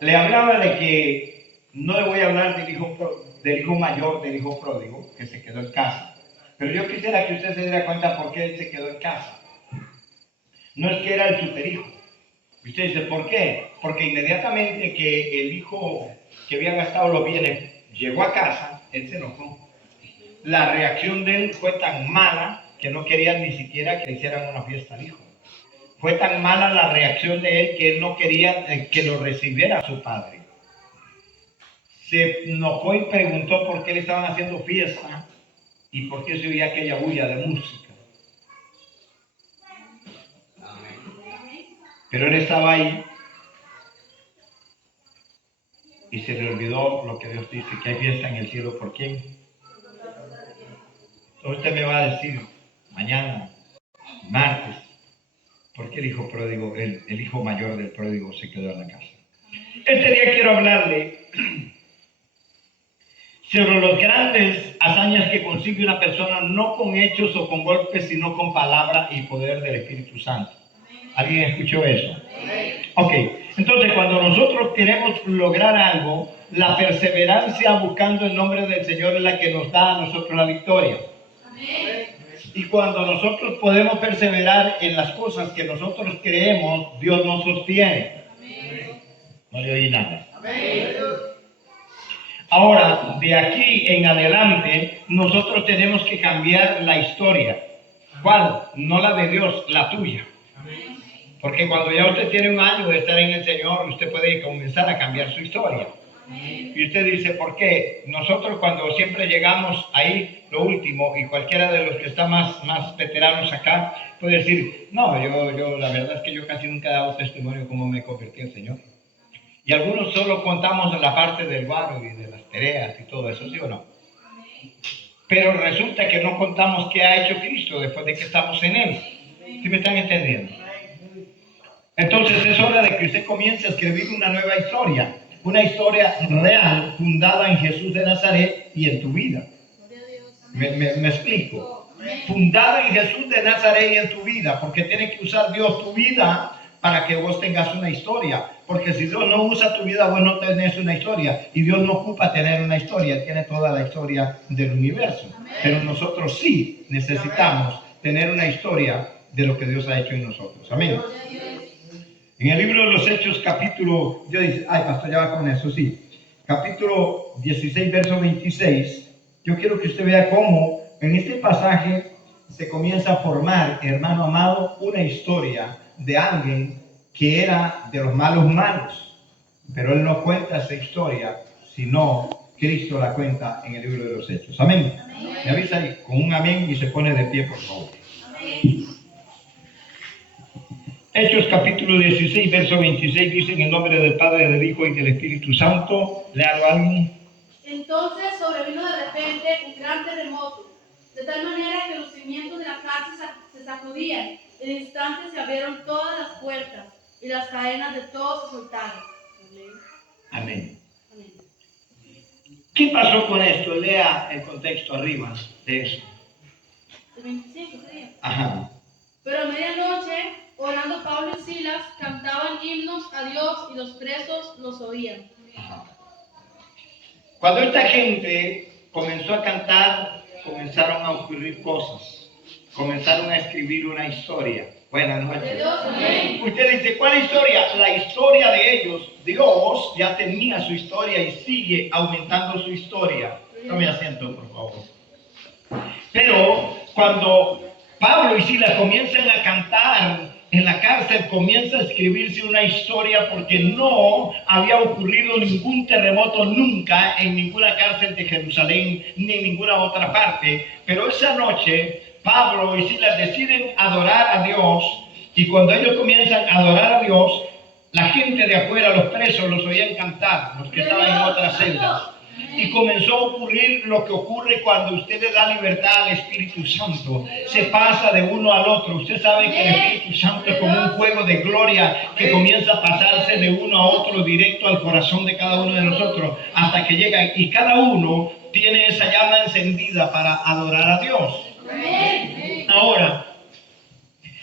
le hablaba de que no le voy a hablar del hijo mayor, del hijo pródigo, que se quedó en casa. Pero yo quisiera que usted se diera cuenta por qué él se quedó en casa. No es que era el superhijo. Usted dice, ¿por qué? Porque inmediatamente que el hijo que había gastado los bienes llegó a casa, él se enojó. La reacción de él fue tan mala que no quería ni siquiera que le hicieran una fiesta al hijo. Fue tan mala la reacción de él que él no quería que lo recibiera su padre. Se enojó y preguntó por qué le estaban haciendo fiesta y por qué se oía aquella bulla de música. Pero él estaba ahí y se le olvidó lo que Dios dice, que hay fiesta en el cielo. ¿Por quién? Entonces usted me va a decir mañana, martes, ¿por qué el hijo pródigo, el hijo mayor del pródigo se quedó en la casa? Este día quiero hablarle sobre los grandes hazañas que consigue una persona, no con hechos o con golpes, sino con palabra y poder del Espíritu Santo. ¿Alguien escuchó eso? Ok, entonces cuando nosotros queremos lograr algo, la perseverancia buscando el nombre del Señor es la que nos da a nosotros la victoria. Y cuando nosotros podemos perseverar en las cosas que nosotros creemos, Dios nos sostiene. No le oí nada. Ahora, de aquí en adelante, nosotros tenemos que cambiar la historia. ¿Cuál? No la de Dios, la tuya. Porque cuando ya usted tiene un año de estar en el Señor, usted puede comenzar a cambiar su historia. Y usted dice, ¿por qué? Nosotros cuando siempre llegamos ahí, lo último, y cualquiera de los que está más veteranos acá, puede decir, no, yo la verdad es que yo casi nunca he dado testimonio de cómo me convertí al Señor. Y algunos solo contamos en la parte del barrio y de las tareas y todo eso, ¿sí o no? Pero resulta que no contamos qué ha hecho Cristo después de que estamos en Él. ¿Sí me están entendiendo? Entonces es hora de que usted comience a escribir una nueva historia. Una historia real, fundada en Jesús de Nazaret y en tu vida. ¿Me explico? Fundada en Jesús de Nazaret y en tu vida, porque tiene que usar Dios tu vida para que vos tengas una historia. Porque si Dios no usa tu vida, vos no tenés una historia. Y Dios no ocupa tener una historia, Él tiene toda la historia del universo. Pero nosotros sí necesitamos tener una historia de lo que Dios ha hecho en nosotros. Amén. En el libro de los Hechos, capítulo, yo dice, pastor, ya va con eso, sí. Capítulo 16, verso 26. Yo quiero que usted vea cómo en este pasaje se comienza a formar, hermano amado, una historia de alguien que era de los malos. Pero él no cuenta esa historia, sino Cristo la cuenta en el libro de los Hechos. Amén. Me avisa ahí con un amén y se pone de pie, por favor. Amén. Hechos capítulo 16, verso 26 dice en el nombre del Padre, del Hijo y del Espíritu Santo. Léalo a alguien. Entonces sobrevino de repente un gran terremoto, de tal manera que los cimientos de la cárcel se sacudían. En instante se abrieron todas las puertas y las cadenas de todos se soltaron. Amén. Amén. ¿Qué pasó con esto? Lea el contexto arriba de eso. El 25 sería. Ajá. Pero a medianoche, orando Pablo y Silas, cantaban himnos a Dios y los presos los oían. Ajá. Cuando esta gente comenzó a cantar, comenzaron a ocurrir cosas. Comenzaron a escribir una historia. Buenas noches. Usted dice, ¿cuál historia? La historia de ellos. Dios ya tenía su historia y sigue aumentando su historia. Tome asiento, por favor. Pero cuando Pablo y Silas comienzan a cantar en la cárcel, comienza a escribirse una historia porque no había ocurrido ningún terremoto nunca en ninguna cárcel de Jerusalén ni en ninguna otra parte. Pero esa noche Pablo y Silas deciden adorar a Dios, y cuando ellos comienzan a adorar a Dios, la gente de afuera, los presos, los oían cantar, los que estaban en otras celdas. Y comenzó a ocurrir lo que ocurre cuando usted le da libertad al Espíritu Santo. Se pasa de uno al otro. Usted sabe que el Espíritu Santo es como un fuego de gloria que comienza a pasarse de uno a otro directo al corazón de cada uno de nosotros hasta que llega, y cada uno tiene esa llama encendida para adorar a Dios. Ahora,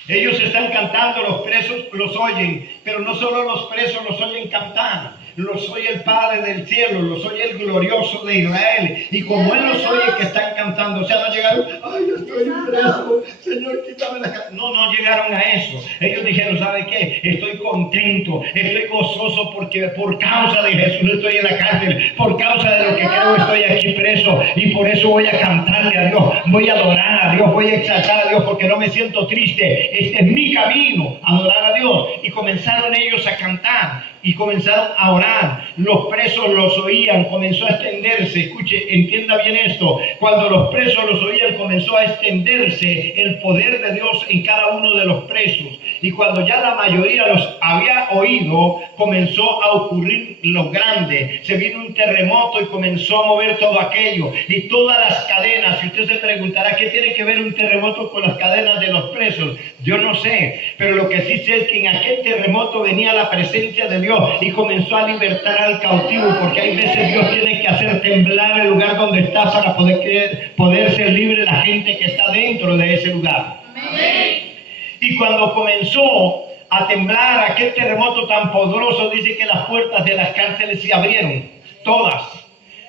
ellos están cantando, los presos los oyen, Pero no solo los presos los oyen cantar, los oye el Padre del cielo, los oye el glorioso de Israel. Y como Él los oye que están cantando, o sea, no llegaron, ay, yo estoy preso, Señor, quítame la cárcel. No, no llegaron a eso. Ellos dijeron, ¿sabe qué? Estoy contento, estoy gozoso porque por causa de Jesús estoy en la cárcel, por causa de lo que creo estoy aquí preso. Y por eso voy a cantarle a Dios, voy a adorar a Dios, voy a exaltar a Dios porque no me siento triste. Este es mi camino, adorar a Dios. Y comenzaron ellos a cantar y comenzaron a orar. Los presos los oían, comenzó a extenderse. Escuche, entienda bien esto. Cuando los presos los oían, comenzó a extenderse el poder de Dios en cada uno de los presos. Y cuando ya la mayoría los había oído, comenzó a ocurrir lo grande. Se vino un terremoto y comenzó a mover todo aquello. Y todas las cadenas, y usted se preguntará, ¿qué tiene que ver un terremoto con las cadenas de los presos? Yo no sé, pero lo que sí sé es que en aquel terremoto venía la presencia de Dios y comenzó a libertar al cautivo, porque hay veces Dios tiene que hacer temblar el lugar donde está para poder ser libre la gente que está dentro de ese lugar. Amén. Y cuando comenzó a temblar aquel terremoto tan poderoso, dice que las puertas de las cárceles se abrieron, todas,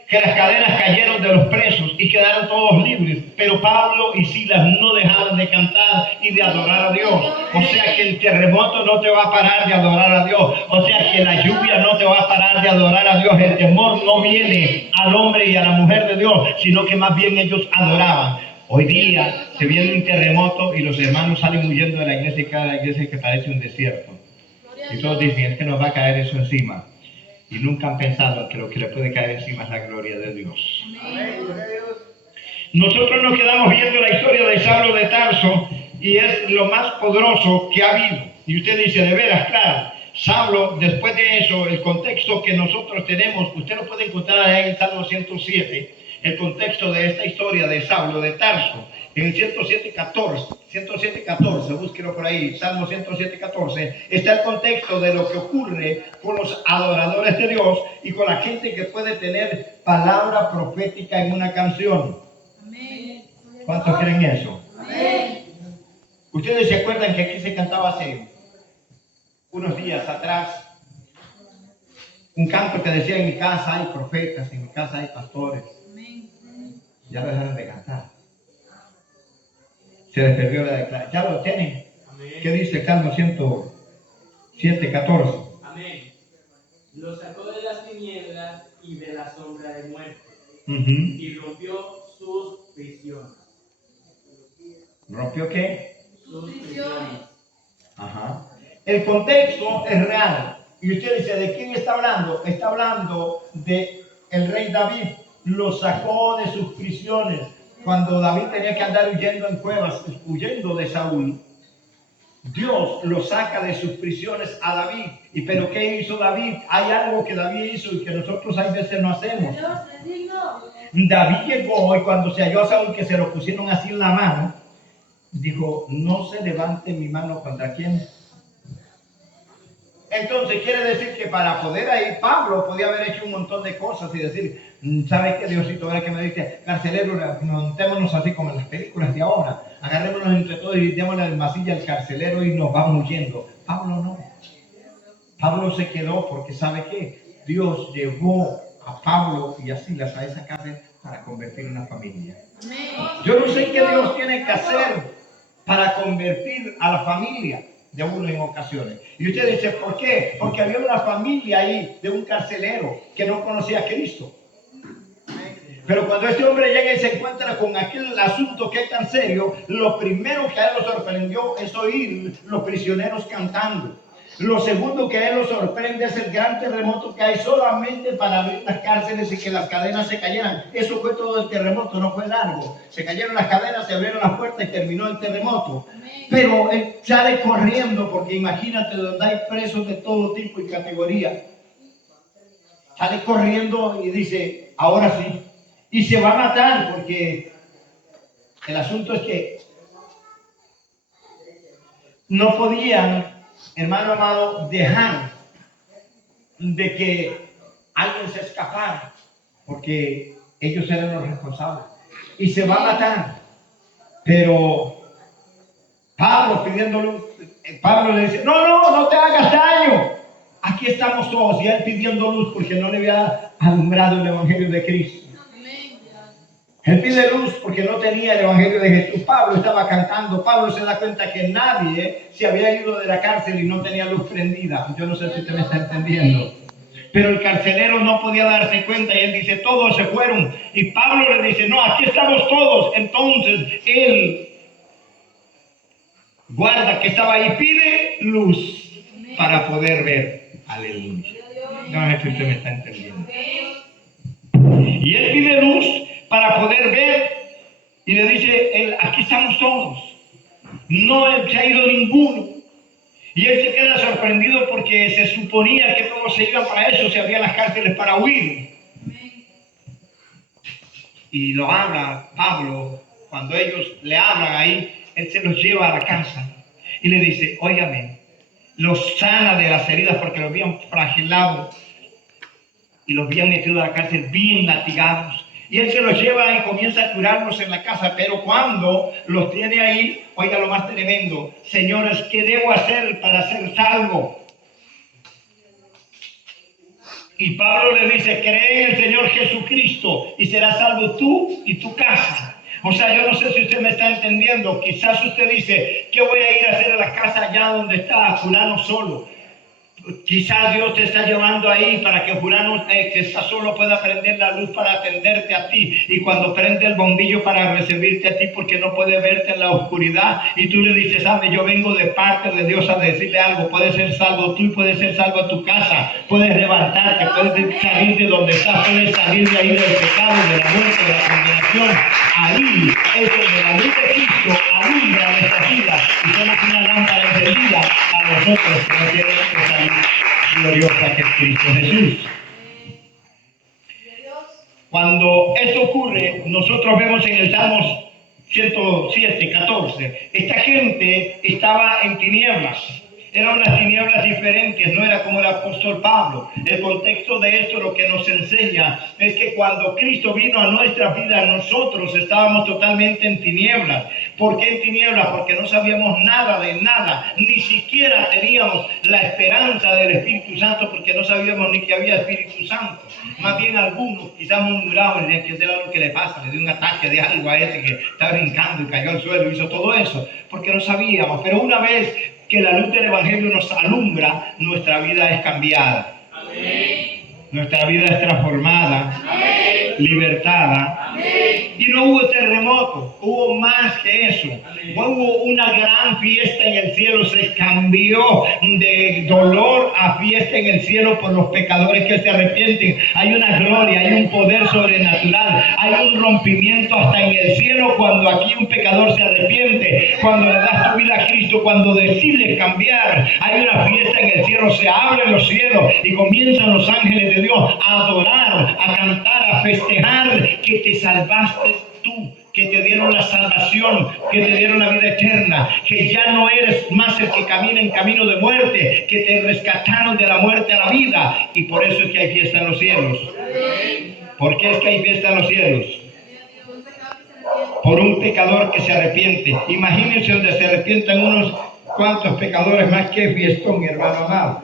que las cadenas cayeron de los presos y quedaron todos libres. Pero Pablo y Silas no dejaron de cantar y de adorar a Dios. O sea que el terremoto no te va a parar de adorar a Dios. O sea que la lluvia no te va a parar de adorar a Dios. El temor no viene al hombre y a la mujer de Dios, sino que más bien ellos adoraban. Hoy día se viene un terremoto y los hermanos salen huyendo de la iglesia, y cada iglesia que parece un desierto. Y todos dicen, es que nos va a caer eso encima. Y nunca han pensado que lo que le puede caer encima es la gloria de Dios. Nosotros nos quedamos viendo la historia de Saulo de Tarso y es lo más poderoso que ha habido. Y usted dice, de veras, claro, Saulo, después de eso, el contexto que nosotros tenemos, usted lo puede encontrar ahí en Salmo 107, el contexto de esta historia de Saulo de Tarso. En el 107.14, búsquelo por ahí, Salmo 107.14, está el contexto de lo que ocurre con los adoradores de Dios y con la gente que puede tener palabra profética en una canción. Amén. ¿Cuántos creen eso? Amén. Ustedes se acuerdan que aquí se cantaba hace unos días atrás un canto que decía, en mi casa hay profetas, en mi casa hay pastores. Amén. Ya lo dejaron de cantar. Se les perdió la declaración. ¿Ya lo tienen? Amén. ¿Qué dice Salmo 107.14? Amén. Lo sacó de las tinieblas y de la sombra de muerte. Y rompió sus prisiones. ¿Rompió qué? Sus prisiones. Ajá. El contexto es real. Y usted dice, ¿de quién está hablando? Está hablando de el rey David. Lo sacó de sus prisiones. Cuando David tenía que andar huyendo en cuevas, huyendo de Saúl, Dios lo saca de sus prisiones a David. ¿Pero qué hizo David? Hay algo que David hizo y que nosotros a veces no hacemos. David llegó y cuando se halló a Saúl, que se lo pusieron así en la mano, dijo, no se levante mi mano contra quién. Entonces quiere decir que para poder ir, Pablo podía haber hecho un montón de cosas y decir, ¿sabes qué, Diosito? Ahora que me dice, carcelero, montémonos así como en las películas de ahora, agarrémonos entre todos y démosle el masilla al carcelero y nos vamos huyendo. Pablo no. Pablo se quedó porque ¿sabe qué? Dios llevó a Pablo y a Silas a esa cárcel para convertir una familia. Yo no sé qué Dios tiene que hacer para convertir a la familia de uno en ocasiones. Y usted dice, ¿por qué? Porque había una familia ahí de un carcelero que no conocía a Cristo. Pero cuando este hombre llega y se encuentra con aquel asunto que es tan serio, lo primero que a él lo sorprendió es oír los prisioneros cantando. Lo segundo que a él lo sorprende es el gran terremoto que hay solamente para abrir las cárceles y que las cadenas se cayeran. Eso fue todo el terremoto, no fue largo. Se cayeron las cadenas, se abrieron las puertas y terminó el terremoto. Pero él sale corriendo porque imagínate donde hay presos de todo tipo y categoría. Sale corriendo y dice, ahora sí. Y se va a matar porque el asunto es que no podían, hermano amado, dejar de que alguien se escapara, porque ellos eran los responsables. Y se va a matar. Pero Pablo pidiéndole, Pablo le dice, no te hagas daño. Aquí estamos todos. Y él pidiendo luz porque no le había alumbrado el evangelio de Cristo. Él pide luz porque no tenía el evangelio de Jesús. Pablo estaba cantando. Pablo se da cuenta que nadie se había ido de la cárcel y no tenía luz prendida. Yo no sé si usted me está entendiendo. Pero el carcelero no podía darse cuenta y él dice, todos se fueron. Y Pablo le dice, no, aquí estamos todos. Entonces él guarda que estaba ahí, pide luz para poder ver. Aleluya. No sé si usted me está entendiendo. Y él pide luz para poder ver y le dice, él, aquí estamos todos. No se ha ido ninguno. Y él se queda sorprendido porque se suponía que todos se iban para eso, se abrían las cárceles para huir. Y lo habla Pablo, cuando ellos le hablan ahí, él se los lleva a la casa y le dice, óigame, los sana de las heridas porque los habían flagilado y los habían metido a la cárcel bien latigados. Y él se los lleva y comienza a curarlos en la casa, pero cuando los tiene ahí, oiga lo más tremendo, señores, ¿qué debo hacer para ser salvo? Y Pablo le dice, cree en el Señor Jesucristo y serás salvo tú y tu casa. O sea, yo no sé si usted me está entendiendo. Quizás usted dice, ¿qué voy a ir a hacer a la casa allá donde está fulano solo? Quizás Dios te está llevando ahí para que fulano que está solo pueda prender la luz para atenderte a ti. Y cuando prende el bombillo para recibirte a ti porque no puede verte en la oscuridad. Y tú le dices, sabe, yo vengo de parte de Dios a decirle algo. Puedes ser salvo tú y puedes ser salvo tu casa. Puedes levantarte, puedes salir de donde estás. Puedes salir de ahí del pecado, de la muerte, de la condenación. Ahí es donde la luz de Cristo alumbra nuestra vida. Y somos una lámpara encendida a nosotros que no tenemos que salir. Gloriosa que es Cristo Jesús. Cuando esto ocurre, nosotros vemos en el Salmos 107, 14, esta gente estaba en tinieblas. Eran unas tinieblas diferentes, no era como el apóstol Pablo. El contexto de esto lo que nos enseña es que cuando Cristo vino a nuestra vida, nosotros estábamos totalmente en tinieblas. ¿Por qué en tinieblas? Porque no sabíamos nada de nada, ni siquiera teníamos la esperanza del Espíritu Santo, porque no sabíamos ni que había Espíritu Santo. Más bien algunos quizás murmuraban, que será lo que le pasa, le dio un ataque de algo a ese que está brincando y cayó al suelo, hizo todo eso, porque no sabíamos. Pero una vez que la luz del Evangelio nos alumbra, nuestra vida es cambiada. Amén. Nuestra vida es transformada. Amén. Libertada. Amén. Y no hubo terremoto, hubo más que eso. Hubo una gran fiesta en el cielo, se cambió de dolor a fiesta en el cielo por los pecadores que se arrepienten. Hay una gloria, hay un poder sobrenatural, hay un rompimiento hasta en el cielo cuando aquí un pecador se arrepiente, cuando le das tu vida a Cristo, cuando decides cambiar. Hay una fiesta en el cielo, se abren los cielos y comienzan los ángeles de Dios a adorar, a cantar, a festejar que te salvaste tú, que te dieron la salvación, que te dieron la vida eterna, que ya no eres más el que camina en camino de muerte, que te rescataron de la muerte a la vida. Y por eso es que hay fiesta en los cielos. ¿Por qué es que hay fiesta en los cielos? Por un pecador que se arrepiente. Imagínense donde se arrepientan unos cuantos pecadores más, que fiestón, hermano amado.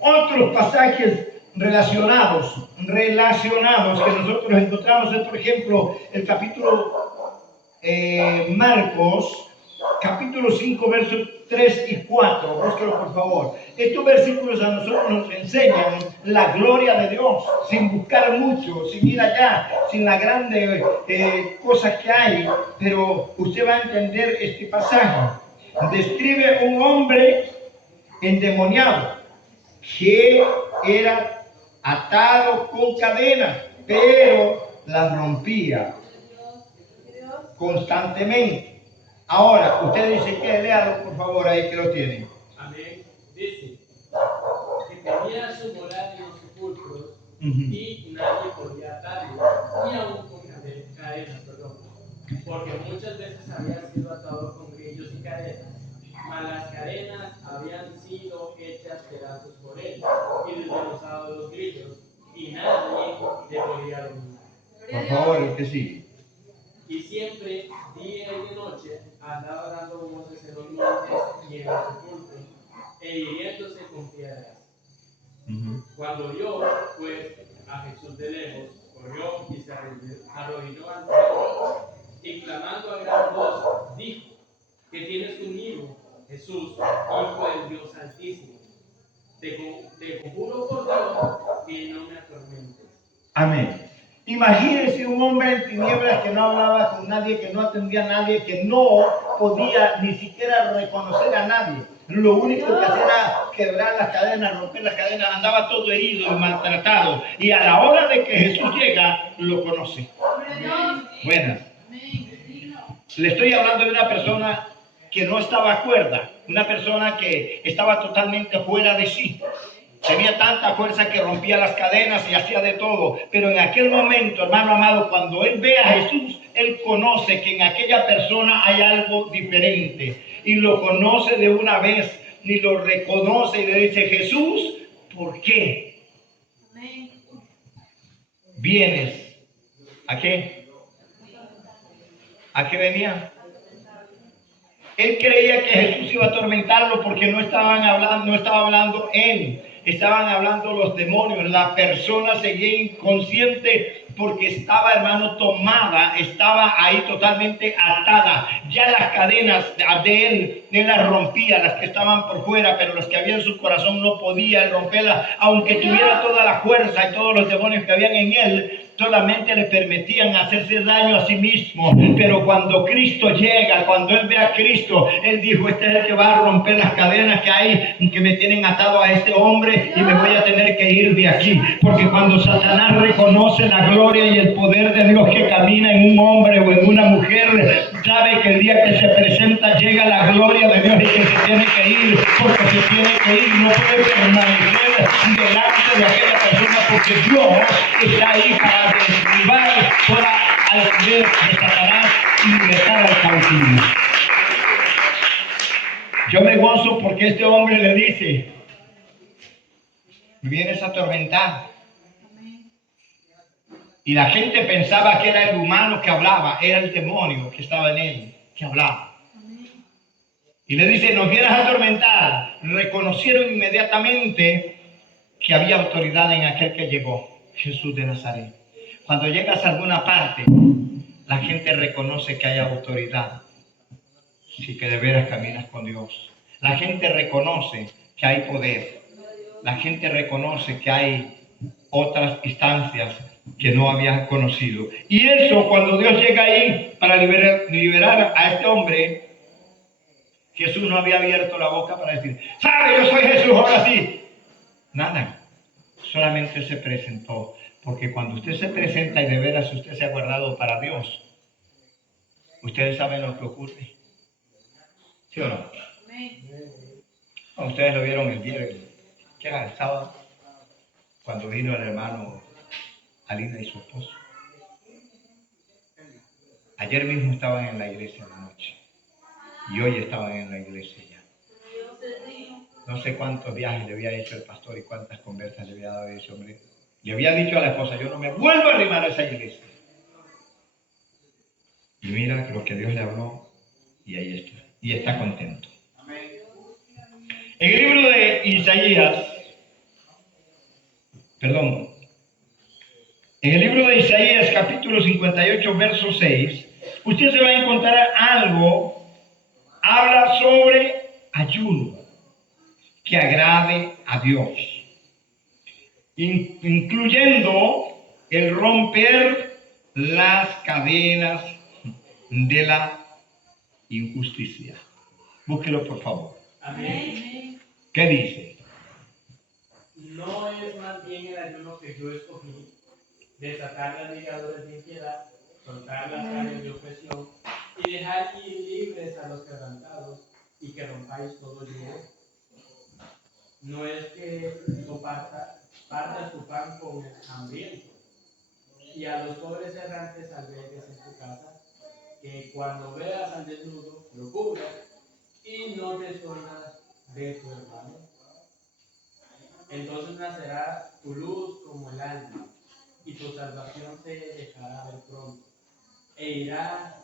Otros pasajes relacionados que nosotros encontramos es, por ejemplo, el capítulo Marcos, capítulo 5, versos 3 y 4. Búsquelo, por favor. Estos versículos a nosotros nos enseñan la gloria de Dios, sin buscar mucho, sin ir allá, sin la grande cosas que hay, pero usted va a entender este pasaje. Describe un hombre endemoniado que era atado con cadenas, pero las rompía constantemente. Ahora, usted dice que léalo, por favor, ahí que lo tienen. Amén. Dice que tenía su moral en los sepulcros y nadie podía atarlo, ni aún con cadenas, porque muchas veces había sido atado con grillos y cadenas, mas las cadenas habían sido hechas pedazos por él y desmenuzados los grillos, y nadie le podía dominar. Por favor, el que sigue. Y siempre, día y de noche, andaba dando voces en los montes y en los sepulcros, e hiriéndose con piedras. Cuando vio, pues, a Jesús de lejos, corrió y se arrodilló ante él, y clamando a gran voz, dijo: ¿Qué tienes conmigo, Jesús, Hijo del Dios Altísimo? Te conjuro por Dios que no me atormentes. Amén. Imagínense un hombre en tinieblas que no hablaba con nadie, que no atendía a nadie, que no podía ni siquiera reconocer a nadie. Lo único que hacía era quebrar las cadenas, romper las cadenas, andaba todo herido y maltratado. Y a la hora de que Jesús llega, lo conoce. Buenas. Le estoy hablando de una persona que no estaba cuerda, una persona que estaba totalmente fuera de sí. Tenía tanta fuerza que rompía las cadenas y hacía de todo. Pero en aquel momento, hermano amado, cuando él ve a Jesús, él conoce que en aquella persona hay algo diferente. Y lo conoce de una vez, y lo reconoce y le dice: Jesús, ¿por qué vienes? ¿A qué? ¿A qué venía? Él creía que Jesús iba a atormentarlo porque no estaba hablando él, estaban hablando los demonios. La persona seguía inconsciente porque estaba, hermano, tomada, estaba ahí totalmente atada. Ya las cadenas de él las rompía, las que estaban por fuera, pero las que había en su corazón no podía romperlas, aunque tuviera toda la fuerza y todos los demonios que habían en él. Solamente le permitían hacerse daño a sí mismo. Pero cuando Cristo llega, cuando él ve a Cristo, él dijo: este es el que va a romper las cadenas que hay, que me tienen atado a este hombre, y me voy a tener que ir de aquí. Porque cuando Satanás reconoce la gloria y el poder de Dios que camina en un hombre o en una mujer, sabe que el día que se presenta llega la gloria de Dios y que se tiene que ir, porque se tiene que ir, no puede permanecer delante de aquella persona, porque Dios está ahí para derribar toda altivez de Satanás y libertar al cautivo. Yo me gozo porque este hombre le dice: me vienes a atormentar. Y la gente pensaba que era el humano que hablaba, era el demonio que estaba en él, que hablaba. Y le dice: nos vienes a atormentar. Reconocieron inmediatamente que había autoridad en aquel que llegó, Jesús de Nazaret. Cuando llegas a alguna parte, la gente reconoce que hay autoridad, si que de veras caminas con Dios. La gente reconoce que hay poder. La gente reconoce que hay otras instancias que no habían conocido. Y eso, cuando Dios llega ahí para liberar a este hombre, Jesús no había abierto la boca para decir: ¿sabe? Yo soy Jesús, ahora sí. Nada. Solamente se presentó. Porque cuando usted se presenta y de veras usted se ha guardado para Dios, ustedes saben lo que ocurre. ¿Sí o no? Ustedes lo vieron el día, que era el sábado, cuando vino el hermano Alina y su esposo. Ayer mismo estaban en la iglesia en la noche. Y hoy estaban en la iglesia ya. No sé cuántos viajes le había hecho el pastor y cuántas conversas le había dado a ese hombre. Le había dicho a la esposa: yo no me vuelvo a arrimar a esa iglesia. Y mira lo que Dios le habló, y ahí está. Y está contento. En el libro de Isaías, en el libro de Isaías, capítulo 58, verso 6, usted se va a encontrar algo, habla sobre ayuno que agrade a Dios, incluyendo el romper las cadenas de la injusticia. Búsquelo, por favor. Amén. ¿Qué dice? ¿No es más bien el ayuno que yo escogí, desatar las ligaduras de impiedad, soltar las cadenas de opresión y dejar ir libres a los quebrantados, y que rompáis todo yugo? No es que tú partas tu pan con el hambriento, y a los pobres errantes albergues en tu casa, que cuando veas al desnudo lo cubras y no te escondas de tu hermano. Entonces nacerá tu luz como el alma, y tu salvación se dejará ver pronto. e irá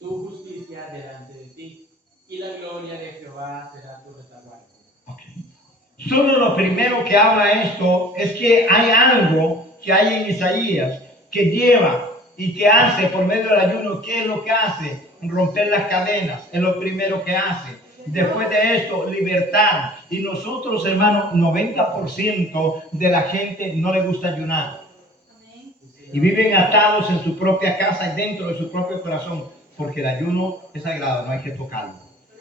tu justicia delante de ti, y la gloria de Jehová será tu retaguardia. Okay. Solo lo primero que habla esto es que hay algo que hay en Isaías que lleva y que hace por medio del ayuno. ¿Qué es lo que hace? Romper las cadenas, es lo primero que hace. Después de esto, libertad. Y nosotros, hermanos, 90% de la gente no le gusta ayunar. Y viven atados en su propia casa y dentro de su propio corazón, porque el ayuno es sagrado, no hay que tocarlo.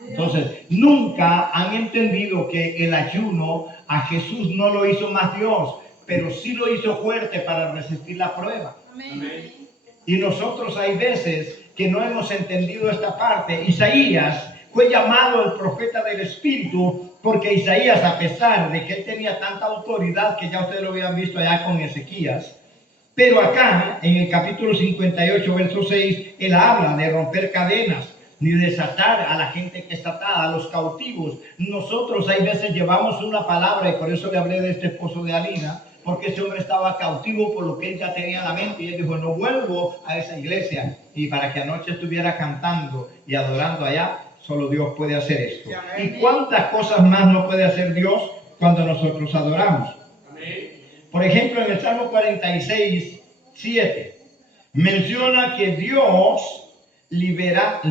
Entonces, nunca han entendido que el ayuno a Jesús no lo hizo más Dios, pero sí lo hizo fuerte para resistir la prueba. Amén. Y nosotros hay veces que no hemos entendido esta parte. Isaías fue llamado el profeta del Espíritu porque Isaías, a pesar de que él tenía tanta autoridad, que ya ustedes lo habían visto allá con Ezequías, pero acá en el capítulo 58, verso 6, él habla de romper cadenas, ni desatar a la gente que está atada, a los cautivos. Nosotros hay veces llevamos una palabra, y por eso le hablé de este esposo de Alina, porque ese hombre estaba cautivo por lo que él ya tenía en la mente, y él dijo, no vuelvo a esa iglesia. Y para que anoche estuviera cantando y adorando allá, solo Dios puede hacer esto. ¿Y cuántas cosas más no puede hacer Dios cuando nosotros adoramos? Por ejemplo, en el Salmo 46, 7, menciona que Dios libera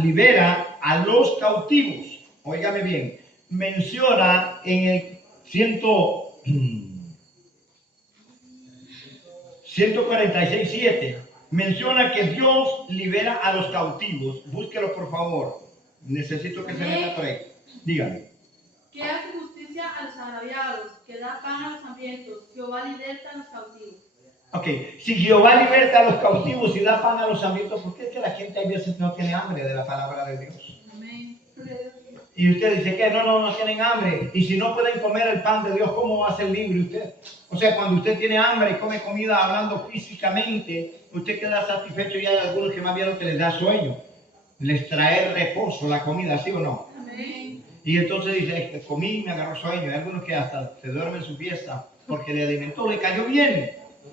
a los cautivos. Óigame bien, menciona en el 146, 7, menciona que Dios libera a los cautivos. Búsquelo, por favor. Necesito que se meta por ahí. Dígame. Que hace justicia a los agraviados, que da pan a los hambrientos. Jehová liberta a los cautivos. Ok, si Jehová liberta a los cautivos y da pan a los hambrientos, ¿por qué es que la gente a veces no tiene hambre de la palabra de Dios? Amén. Y usted dice que no tienen hambre. Y si no pueden comer el pan de Dios, ¿cómo va a ser libre usted? O sea, cuando usted tiene hambre y come comida hablando físicamente, usted queda satisfecho, y hay algunos que más bien lo que les da sueño. Les trae reposo la comida, ¿sí o no? Amén. Y entonces dice, comí y me agarró sueño. Hay algunos que hasta se duermen en su fiesta porque le alimentó, le cayó bien.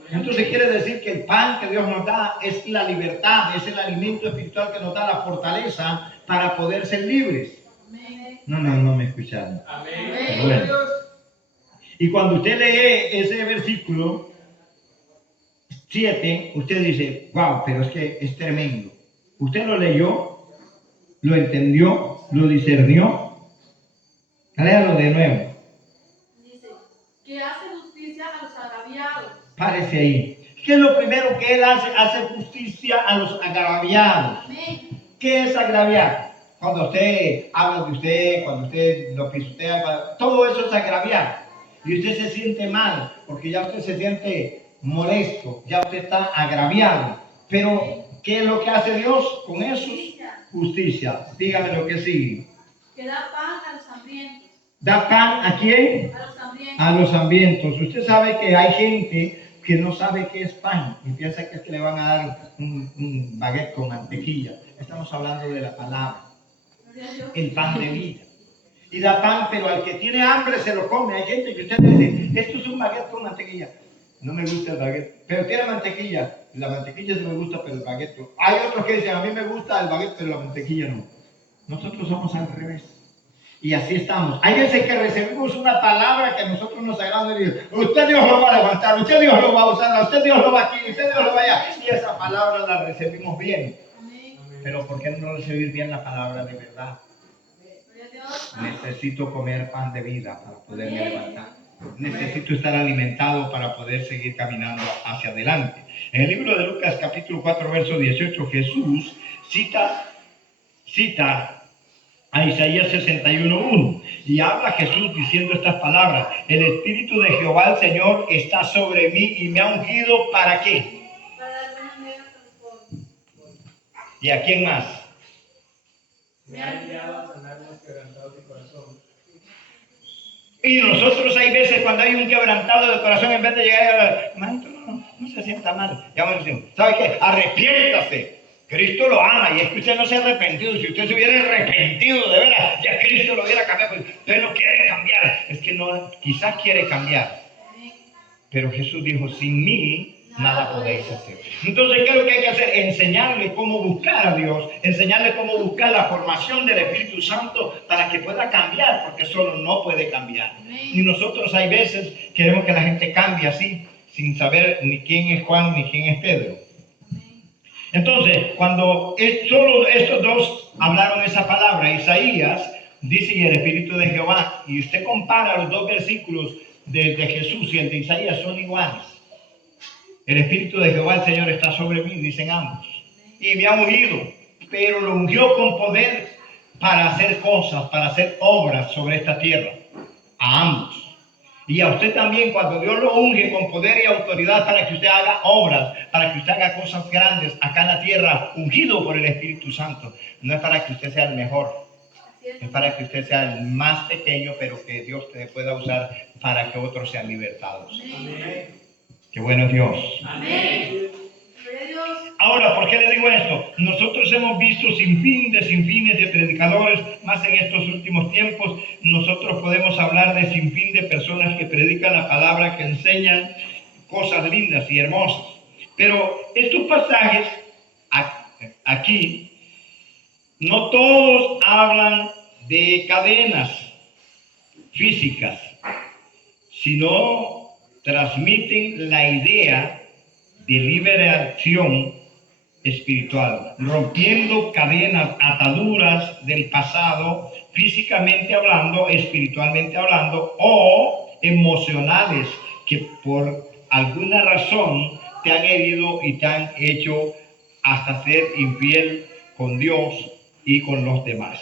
Entonces quiere decir que el pan que Dios nos da es la libertad, es el alimento espiritual que nos da la fortaleza para poder ser libres. Amén. No me escucharon. Amén. Bueno. Y cuando usted lee ese versículo 7, usted dice, wow, pero es que es tremendo. Usted lo leyó, lo entendió, lo discernió. Léalo de nuevo. Dice, que hace justicia a los agraviados. Párese ahí. ¿Qué es lo primero que él hace? Hace justicia a los agraviados. Amén. ¿Qué es agraviar? Cuando usted habla de usted, cuando usted lo pisotea, todo eso es agraviar. Y usted se siente mal, porque ya usted se siente molesto, ya usted está agraviado. Pero, ¿qué es lo que hace Dios con eso? Justicia. Dígame lo que sigue. Que da pan a los hambrientos. ¿Da pan a quién? A los hambrientos. A los hambrientos. Usted sabe que hay gente que no sabe qué es pan y piensa que es que le van a dar un baguette con mantequilla. Estamos hablando de la palabra, el pan de vida. Y da pan, pero al que tiene hambre se lo come. Hay gente que usted dice, esto es un baguette con mantequilla. No me gusta el baguette, pero tiene mantequilla. La mantequilla sí me gusta, pero el baguette no. Hay otros que dicen, a mí me gusta el baguette, pero la mantequilla no. Nosotros somos al revés. Y así estamos. Hay veces que recibimos una palabra que a nosotros nos agrada y dice, usted Dios lo va a levantar, usted Dios lo va a usar, usted Dios lo va aquí, usted Dios lo va allá. Y esa palabra la recibimos bien. Amén. Pero ¿por qué no recibir bien la palabra de verdad? Gloria a Dios. Necesito comer pan de vida para poderme levantar. Necesito estar alimentado para poder seguir caminando hacia adelante. En el libro de Lucas capítulo 4 verso 18 Jesús cita a Isaías 61:1 y habla Jesús diciendo estas palabras: el Espíritu de Jehová el Señor está sobre mí y me ha ungido ¿para qué? Para dar buenas nuevas a los pobres. ¿Y a quién más? Me ha enviado a sanar los quebrantados de corazón. Y nosotros hay veces cuando hay un quebrantado de corazón, en vez de llegar a la, maestro, no se sienta mal. Ya me dicen, ¿sabe qué? Arrepiéntase. Cristo lo ama y es que usted no se ha arrepentido. Si usted se hubiera arrepentido de veras, ya Cristo lo hubiera cambiado. Pues usted no quiere cambiar. Es que no, quizás quiere cambiar. Pero Jesús dijo, sin mí nada podéis hacer. Entonces, ¿qué es lo que hay que hacer? Enseñarle cómo buscar a Dios, enseñarle cómo buscar la formación del Espíritu Santo para que pueda cambiar, porque solo no puede cambiar. Y nosotros hay veces queremos que la gente cambie así, sin saber ni quién es Juan ni quién es Pedro. Entonces, cuando solo estos dos hablaron esa palabra, Isaías dice y el Espíritu de Jehová, y usted compara los dos versículos de Jesús y el de Isaías, son iguales. El Espíritu de Jehová, el Señor, está sobre mí, dicen ambos. Y me ha ungido, pero lo ungió con poder para hacer cosas, para hacer obras sobre esta tierra. A ambos. Y a usted también, cuando Dios lo unge con poder y autoridad para que usted haga obras, para que usted haga cosas grandes acá en la tierra, ungido por el Espíritu Santo, no es para que usted sea el mejor, es para que usted sea el más pequeño, pero que Dios te pueda usar para que otros sean libertados. Amén. Qué bueno es Dios. Amén. Ahora, ¿por qué le digo esto? Nosotros hemos visto sinfines de predicadores, más en estos últimos tiempos. Nosotros podemos hablar de sinfín de personas que predican la palabra, que enseñan cosas lindas y hermosas. Pero estos pasajes aquí, no todos hablan de cadenas físicas, sino transmiten la idea de liberación espiritual, rompiendo cadenas, ataduras del pasado, físicamente hablando, espiritualmente hablando, o emocionales que por alguna razón te han herido y te han hecho hasta ser infiel con Dios y con los demás.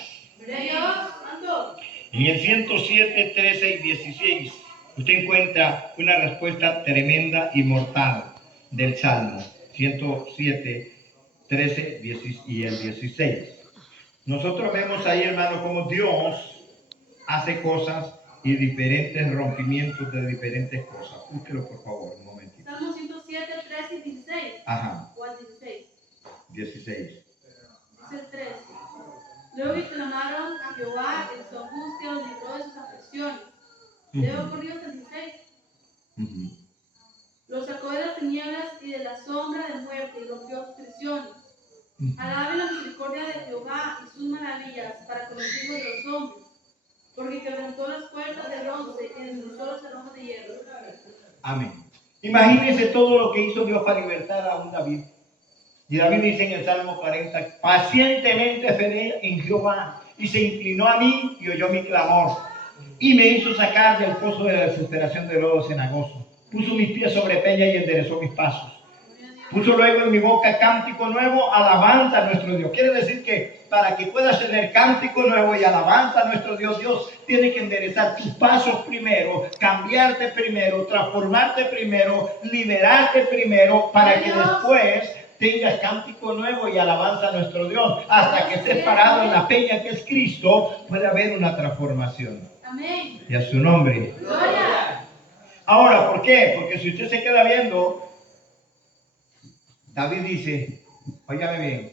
En el 107, 13 y 16, usted encuentra una respuesta tremenda y mortal del Salmo 107, 13 y el 16. Nosotros vemos ahí, hermano, cómo Dios hace cosas y diferentes rompimientos de diferentes cosas. Búsquelo, por favor, un momentito. Salmo 107, 13 y 16. Ajá. ¿O al 16? 16. Dice el 13. Luego que clamaron a Jehová en su angustia, los libró de sus aflicciones. Leo por Dios el 16. Los sacó de las tinieblas y de la sombra de muerte y rompió sus prisiones. Alaben la misericordia de Jehová y sus maravillas para con los hijos de los hombres, porque quebrantó las puertas de bronce y desmenuzó los cerrojos de hierro. Amén. Imagínense todo lo que hizo Dios para libertar a un David. Y David dice en el Salmo 40, pacientemente esperé en Jehová y se inclinó a mí y oyó mi clamor y me hizo sacar del pozo de la desesperación de lodo cenagoso. Puso mis pies sobre peña y enderezó mis pasos. Puso luego en mi boca cántico nuevo, alabanza a nuestro Dios. Quiere decir que para que puedas tener cántico nuevo y alabanza a nuestro Dios, Dios tiene que enderezar tus pasos primero, cambiarte primero, transformarte primero, liberarte primero, para que después tengas cántico nuevo y alabanza a nuestro Dios. Hasta que estés parado en la peña que es Cristo, puede haber una transformación. Amén. Y a su nombre. Gloria. Ahora, ¿por qué? Porque si usted se queda viendo, David dice, óigame bien,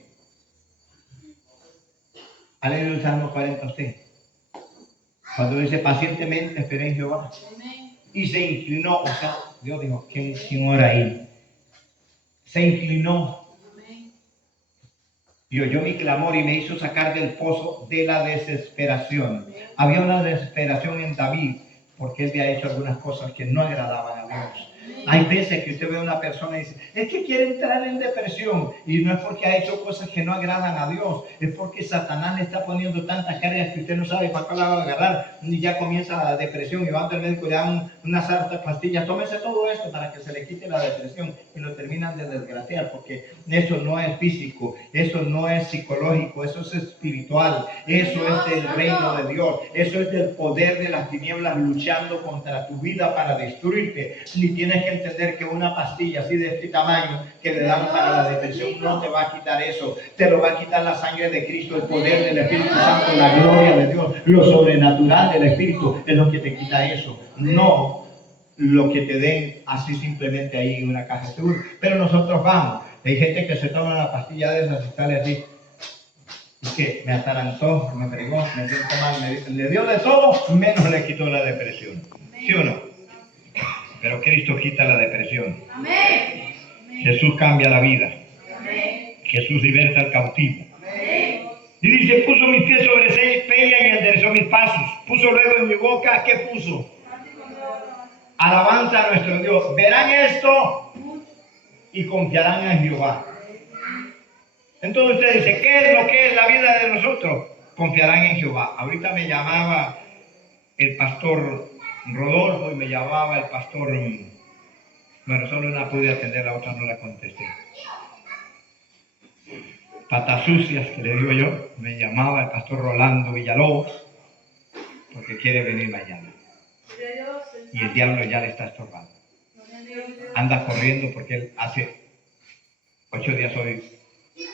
ha leído el Salmo 40 usted, cuando dice pacientemente esperé en Jehová. Amén. Y se inclinó, o sea, Dios dijo, ¿quién ora ahí? Se inclinó. Amén. Y oyó mi clamor y me hizo sacar del pozo de la desesperación. Había una desesperación en David porque él había hecho algunas cosas que no agradaban a Dios. Hay veces que usted ve a una persona y dice, es que quiere entrar en depresión, y no es porque ha hecho cosas que no agradan a Dios, es porque Satanás le está poniendo tantas cargas que usted no sabe para qué la va a agarrar, y ya comienza la depresión, y va al médico, le dan unas hartas pastillas, tómese todo esto para que se le quite la depresión, y lo terminan de desgraciar, porque eso no es físico, eso no es psicológico, eso es espiritual, eso es del reino de Dios, eso es del poder de las tinieblas luchando contra tu vida para destruirte. Ni tienes que entender que una pastilla así de este tamaño que le dan para la depresión no te va a quitar eso, te lo va a quitar la sangre de Cristo, el poder del Espíritu Santo, la gloria de Dios, lo sobrenatural del Espíritu es lo que te quita eso, no lo que te den así simplemente ahí en una caja de seguro. Pero nosotros vamos, hay gente que se toma la pastilla de esas y sale así, y que me atarantó, me fregó, me siento mal, le dio de todo, menos le quitó la depresión, ¿sí o no? Pero Cristo quita la depresión. Amén. Jesús cambia la vida. Jesús liberta al cautivo. Y dice, puso mis pies sobre peña y enderezó mis pasos. Puso luego en mi boca, ¿qué puso? Alabanza a nuestro Dios. Verán esto y confiarán en Jehová. Entonces usted dice, ¿qué es lo que es la vida de nosotros? Confiarán en Jehová. Ahorita me llamaba el pastor Rodolfo y me llamaba el pastor... Bueno, solo una pude atender, la otra no la contesté. Patas sucias, que le digo yo, me llamaba el pastor Rolando Villalobos, porque quiere venir mañana. Y el diablo ya le está estorbando. Anda corriendo porque él hace 8 días hoy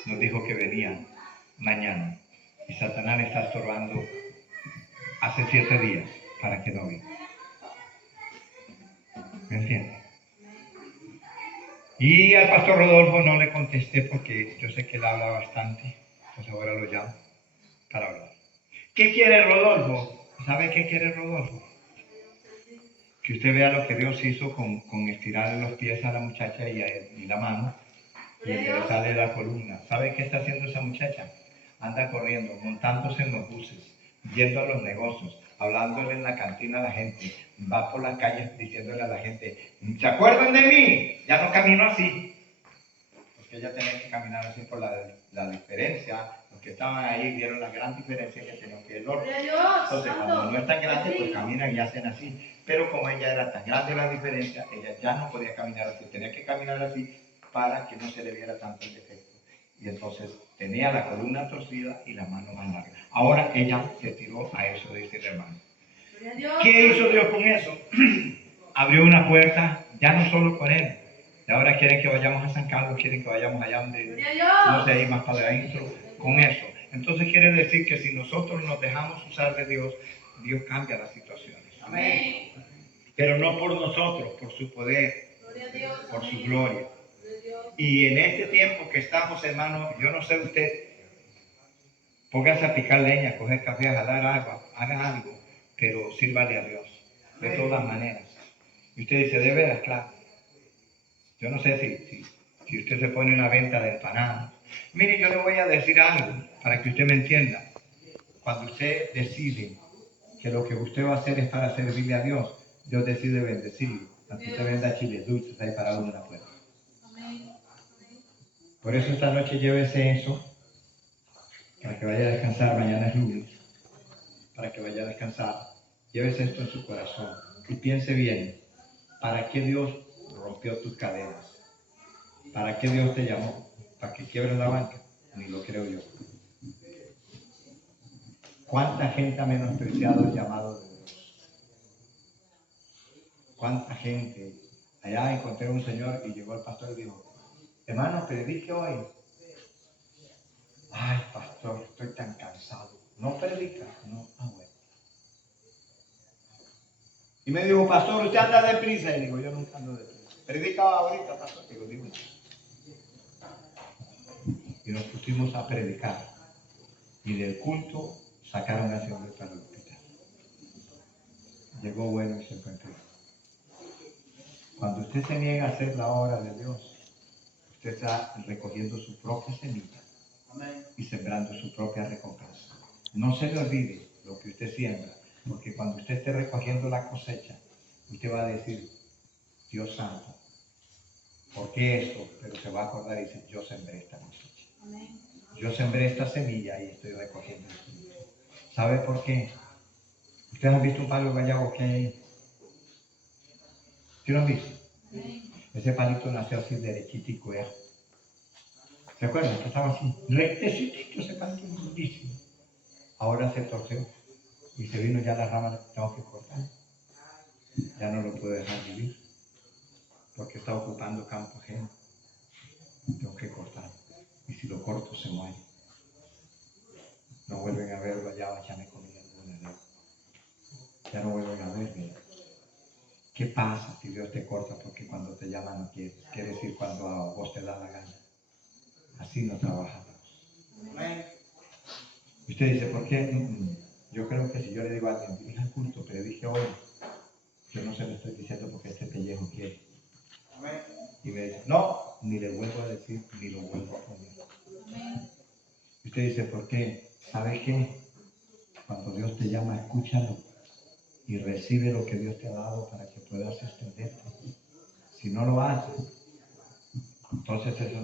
nos dijo que venía mañana. Y Satanás le está estorbando hace 7 días para que no venga. ¿Me entiendes? Y al pastor Rodolfo no le contesté porque yo sé que él habla bastante. Entonces ahora lo llamo para hablar. ¿Qué quiere Rodolfo? ¿Sabe qué quiere Rodolfo? Que usted vea lo que Dios hizo con estirarle los pies a la muchacha y la mano y enderezarle la columna. ¿Sabe qué está haciendo esa muchacha? Anda corriendo, montándose en los buses, yendo a los negocios, hablándole en la cantina a la gente, va por las calles diciéndole a la gente, ¿se acuerdan de mí? Ya no camino así. Porque ella tenía que caminar así por la diferencia. Los que estaban ahí vieron la gran diferencia que tenía que el otro. Entonces, cuando no es tan grande, pues caminan y hacen así. Pero como ella era tan grande la diferencia, ella ya no podía caminar así. Tenía que caminar así para que no se le viera tanto el defecto. Y entonces tenía la columna torcida y la mano más larga. Ahora ella se tiró a eso, dice el hermano. ¿Qué hizo Dios con eso? Abrió una puerta, ya no solo con él. Y ahora quieren que vayamos a San Carlos, quieren que vayamos allá donde, no sé, ahí más para adentro, con eso. Entonces quiere decir que si nosotros nos dejamos usar de Dios, Dios cambia las situaciones. Amén. Pero no por nosotros, por su poder, por su gloria. Y en este tiempo que estamos, hermanos, yo no sé usted, póngase a picar leña, coger café, a jalar agua, haga algo, pero sírvale a Dios, de todas maneras. Y usted dice, de veras, claro. Yo no sé si usted se pone una venta de empanadas. Mire, yo le voy a decir algo para que usted me entienda. Cuando usted decide que lo que usted va a hacer es para servirle a Dios, Dios decide bendecirlo. Aunque usted venda chiles dulces ahí parado en una puerta. Por eso esta noche llévese eso, para que vaya a descansar. Mañana es lunes, para que vaya a descansar. Llévese esto en su corazón y piense bien, ¿para qué Dios rompió tus cadenas? ¿Para qué Dios te llamó? ¿Para que quiebres la banca? Ni lo creo yo. ¿Cuánta gente ha menospreciado el llamado de Dios? ¿Cuánta gente? Allá encontré a un señor y llegó el pastor y dijo, hermano, predique hoy. Ay, pastor, estoy tan cansado. No predica, no. Ah, bueno. Y me dijo, pastor, ¿usted anda deprisa? Y digo, yo nunca ando deprisa. Predica ahorita, pastor. Digo, y nos pusimos a predicar. Y del culto sacaron a ese hombre para el hospital. Llegó bueno y se encontró. Cuando usted se niega a hacer la obra de Dios, usted está recogiendo su propia semilla y sembrando su propia recompensa. No se le olvide lo que usted siembra, porque cuando usted esté recogiendo la cosecha, usted va a decir, Dios santo, ¿por qué esto? Pero se va a acordar y dice, yo sembré esta cosecha. Yo sembré esta semilla y estoy recogiendo esto. ¿Sabe por qué? ¿Ustedes han visto un palo guayabo que hay ahí? ¿Sí lo han visto? Ese palito nació así derechitico, ¿ya? ¿Se acuerdan? Que estaba así, rectecito ese palito, lindísimo. Ahora se torció y se vino ya la rama, tengo que cortar. Ya no lo puedo dejar vivir porque está ocupando campo ajeno. Tengo que cortar. Y si lo corto se muere. No vuelven a verlo allá, ya me comí alguna de ellos. Ya no vuelven a verlo. ¿Qué pasa si Dios te corta? Porque cuando te llama no quieres. Quiere decir cuando a vos te da la gana. Así no trabaja Dios. Usted dice, ¿por qué? Yo creo que si yo le digo a alguien, dirija el culto, predique hoy, yo no se lo estoy diciendo porque este pellejo quiere. Y me dice, no ni le vuelvo a decir, ni lo vuelvo a poner. Amén. Usted dice, ¿por qué? ¿Sabe qué? Cuando Dios te llama, escúchalo y recibe lo que Dios te ha dado para que puedas extenderte. Si no lo haces, entonces eso